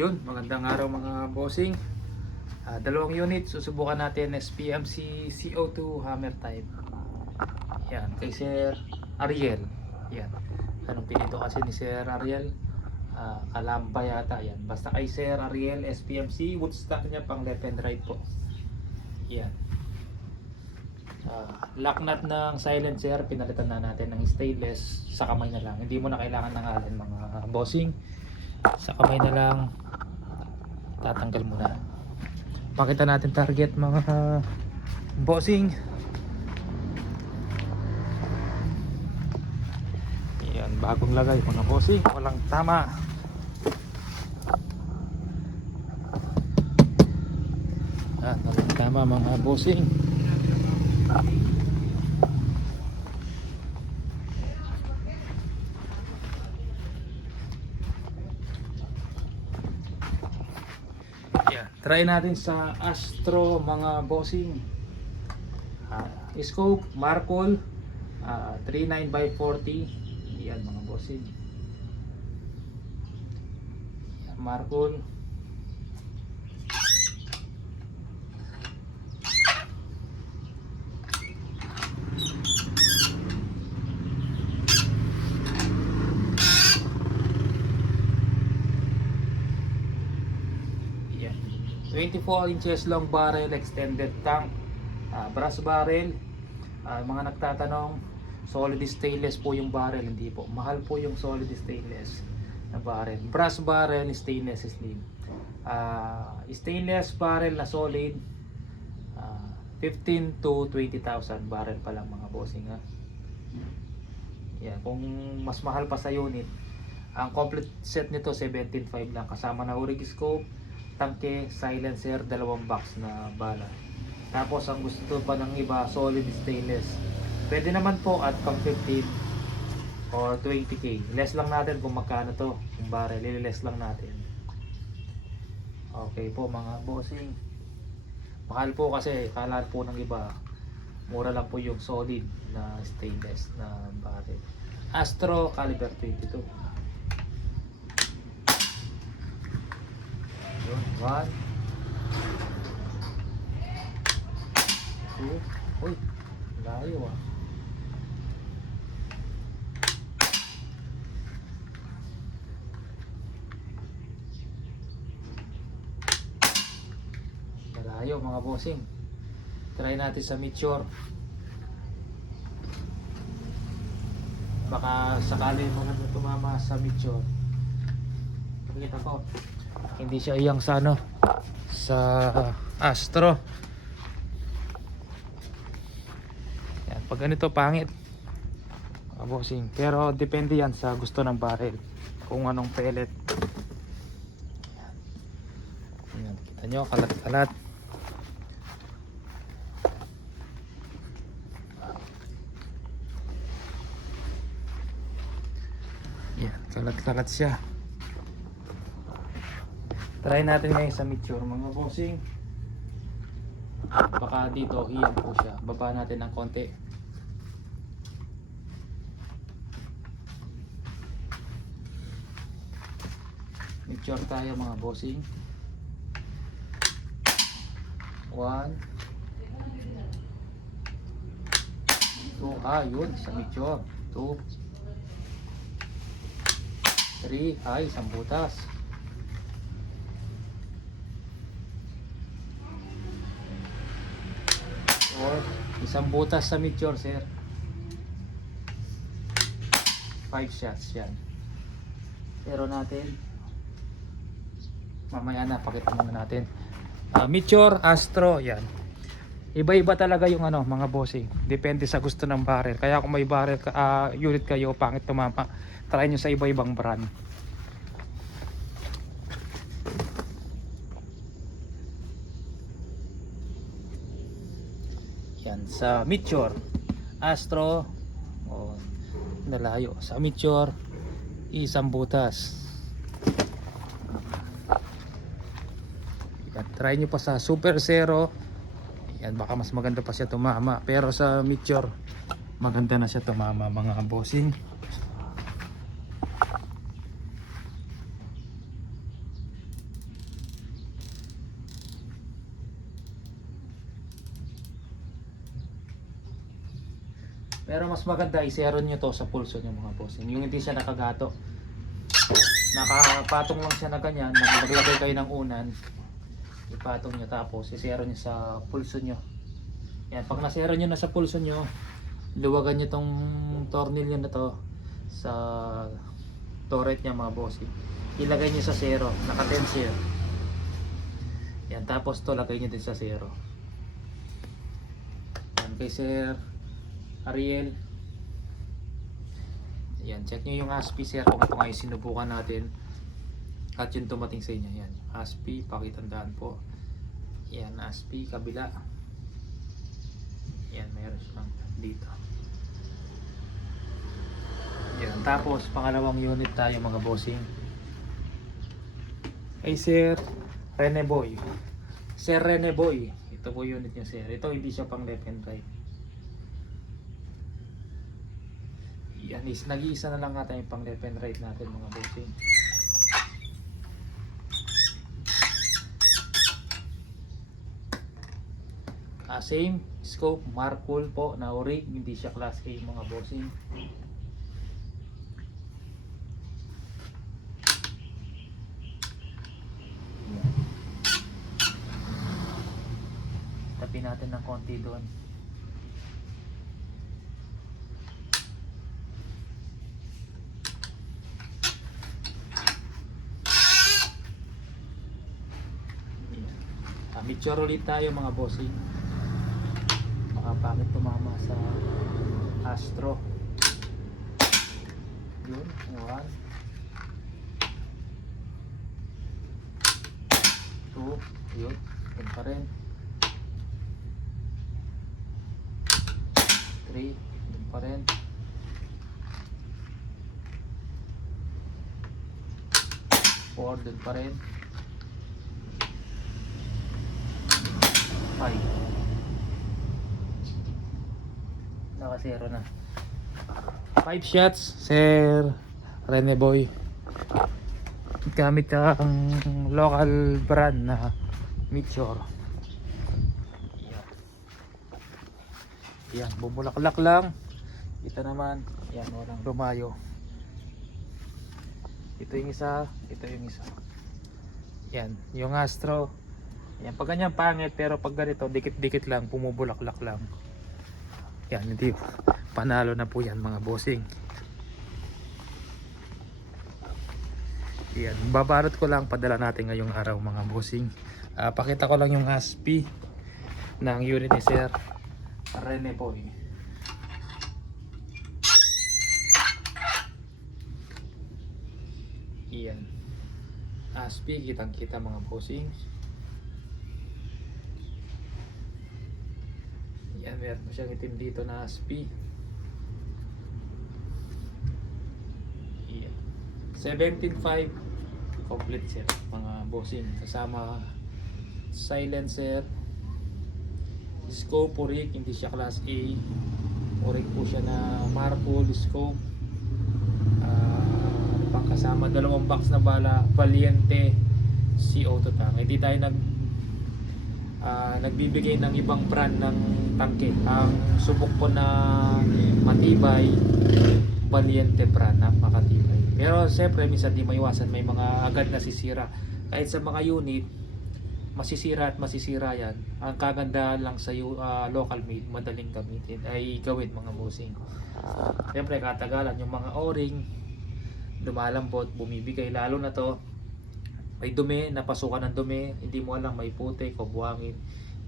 Yun, magandang araw mga bossing. Dalawang unit, susubukan natin SPMC CO2 hammer type. Yan, kay Sir Ariel. Yan. Anong pinito kasi ni Sir Ariel? Kalamba yata yan. Basta kay Sir Ariel SPMC, woodstock niya pang left and right po. Yan. Lock nut ng silencer, pinalitan na natin ng stainless. Sa kamay na lang. Hindi mo na kailangan ng allen mga bossing. Sa kamay na lang tatanggal muna. Pakita natin target mga bossing. Yan, bagong lagay mga bossing, walang tama. Yan, walang tama mga bossing. Try natin sa Astro mga bossing. Scope Markol 39x40. Yan mga bossing. Yan, Markol. Yan. 24 inches long barrel extended tank, brass barrel. Mga nagtatanong, solid stainless po yung barrel, hindi po. Mahal po yung solid stainless na barrel. Brass barrel, stainless steel. Stainless barrel na solid, 15 to 20,000 barrel pa lang mga bossing ha. Yan, kung mas mahal pa sa unit, ang complete set nito 17.5 lang, kasama na urig scope, tangke, silencer, dalawang box na bala. Tapos ang gusto pa ng iba, solid stainless. Pwede naman po at pang 15 or 20k. Less lang natin kung magkano to. Yung barrel, less lang natin. Okay po mga bossing. Mahal po kasi, kala po ng iba, mura lang po yung solid na stainless na barrel. Astro caliber 22. Yun, 1 2. Uy, layo ah. Malayo mga bossing. Try natin sa Meteor. Baka sakali mga tumama sa Meteor. Pakita ko, hindi siya iyang sa ano, sa Astro. Yan, pag ganito pangit mga bossing, pero depende yan sa gusto ng barrel, kung anong pellet. Yan, kita nyo, kalat-kalat. Yan, kalat-kalat siya. Try natin ngayon sa Meteor mga bossing. Baka dito iyan po siya. Baba natin ng konti. Meteor tayo mga bossing. 1 2. Yun sa Meteor. 2 3. Isang butas. 4. Isang butas sa Meteor sir. 5 shots yan. Pero natin mamaya na, pakita muna natin. Meteor, Astro, yan. Iba-iba talaga yung ano mga bossing. Depende sa gusto ng barrel. Kaya kung may barrel unit kayo, pangit tumama, try nyo sa iba-ibang brand. Yan, sa Meteor, Astro, nalayo. Sa Meteor, isang butas. Yan, try nyo pa sa Super Zero. Yan, baka mas maganda pa siya tumama. Pero sa Meteor, maganda na siya tumama mga bossing. Pero mas maganda i-zero nyo to sa pulso nyo mga bossing. Yung hindi siya nakagato. Nakapatong lang siya na ganyan. Naglagay kayo ng unan. Ipatong nyo tapos i-zero nyo sa pulso nyo. Yan, pag na-zero nyo na sa pulso nyo, luwagan nyo tong tornilyo na to sa turret niya mga bossing. Ilagay nyo sa zero, naka-tense yan. Yan, tapos to lagay nyo din sa zero. Yan kay Sir Ariel. Yan, check nyo yung ASPI sir kung ito nga yung sinubukan natin at yung tumating sa inyo. Yan, ASPI, pakitandaan po. Yan, ASPI, kabila. Yan, mayroon siyang dito. Yan, tapos pangalawang unit tayo mga bossing. Ay Sir Rene Boy. Sir Rene Boy, ito po unit niya sir. Ito hindi siya pang left and right. Yan, nag-iisa na lang natin yung pang left and right natin mga bossing. Same scope, Markul po na ori, hindi siya class A mga bossing. Tapi natin ng konti doon. Picture ulit tayo mga bossing. Makapakit tumama sa Astro. Yun, 1 2, yun, yun pa rin. 3, yun pa rin. 4, dun pa rin. 5. Naka-zero na. 5 shots, Sir Rene Boy. Gamit ka ang local brand na Meteor. Yan, bumulaklak lang. Ito naman, yan, walang lumayo. Ito yung isa, ito yung isa. Yan, yung Astro. Yan, pag ganyan pangit, pero pag ganito, dikit-dikit lang, pumubulaklak lang. Yan, hindi panalo na po yan mga bossing. Yan, babarot ko lang, padala natin ngayong araw mga bossing. Pakita ko lang yung ASPI ng unit ni Sir Rene Boy. Yan, ASPI, kitang kita mga bossing. Yan, meron po siyang itim dito na ASPI. Yan, 17.5 complete set mga bossing, kasama silencer, scope Oric, hindi siya class A. Oric po siya na Markul scope. Pang kasama dalawang box na bala, Valiente CO2 tank. Hindi tayo nagbibigay ng ibang brand ng tangke. Ang subok po na matibay, Valiente brand, napakatibay. Pero siyempre minsan di maiwasan, may mga agad nasisira. Kahit sa mga unit, masisira at masisira yan. Ang kagandahan lang sa local made, madaling gamitin, ay gawin mga bossing. Siyempre katagalan yung mga o-ring, lumalambot, bumibigay, lalo na to may dumi, napasukan ng dumi, hindi mo alam, may putik o buhangin,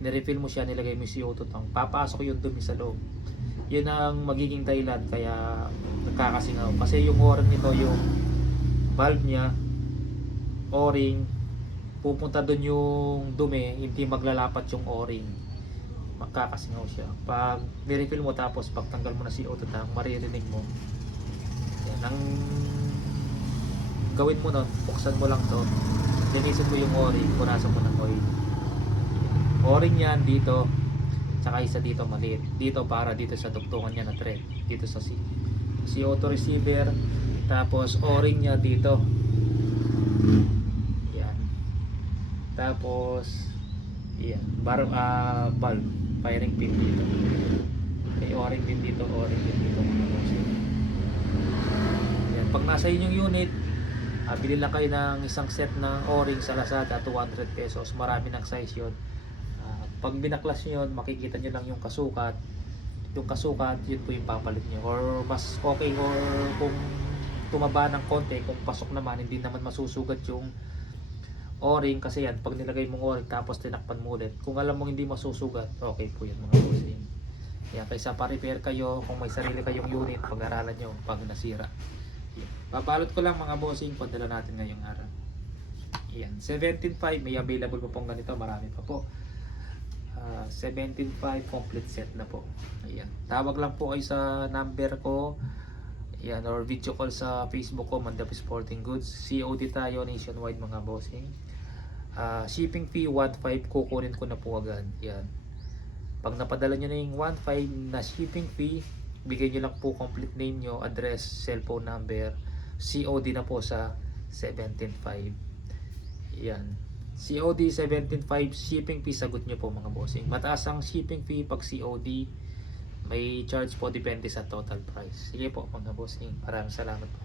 nirefill mo siya, nilagay mo yung CO2 tank, papasok yung dumi sa loob. Yun ang magiging dahilan kaya nagkakasingaw, kasi yung o-ring nito, yung valve nya, o-ring, pupunta dun yung dumi, hindi maglalapat yung o-ring, magkakasingaw siya. Pag nirefill mo tapos pagtanggal mo na CO2 tank, maririnig mo. Yan ang gawin mo nun, buksan mo lang to, linisin mo yung o-ring, punasan mo ng oil. O-ring yan dito, tsaka isa dito maliit, dito para dito sa dugtungan niya na thread, dito sa CO2 receiver, tapos o-ring niya dito, yan, tapos yan, valve, firing pin dito. May o-ring din dito, o-ring din dito mga bossing. Yan, pag nasa inyong unit, bili lang kayo ng isang set ng o-ring sa Lazada, 200 pesos. Marami ng size yun. Pag binaklas nyo yun, makikita nyo lang yung kasukat. Yung kasukat, yun po yung papalit nyo. Or mas okay, or kung tumaba ng konti, kung pasok naman, hindi naman masusugat yung o-ring. Kasi yan, pag nilagay mong o-ring tapos tinakpan mo ulit, kung alam mong hindi masusugat, okay po yan mga bossing. Yan, kaysa pa-repair kayo, kung may sarili kayong unit, pag-aralan nyo pag nasira. Yan. Babalot ko lang mga bossing, padala natin ngayong araw. Yan, 17.5, may available po pong ganito, marami pa po. 17.5 complete set na po. Ayan. Tawag lang po kayo sa number ko. Ayan, or video call sa Facebook ko, Mandapi Sporting Goods. COD tayo nationwide mga bossing. Shipping fee 1.5, kukunin ko na po agad. Ayan. Pag napadala nyo na yung 1.5 na shipping fee, bigay nyo lang po complete name nyo, address, cellphone number. COD na po sa 17.5. Ayan. COD 17.5, shipping fee sagot nyo po mga bossing. Mataas ang shipping fee pag COD, may charge po depende sa total price. Sige po mga bossing, maraming salamat po.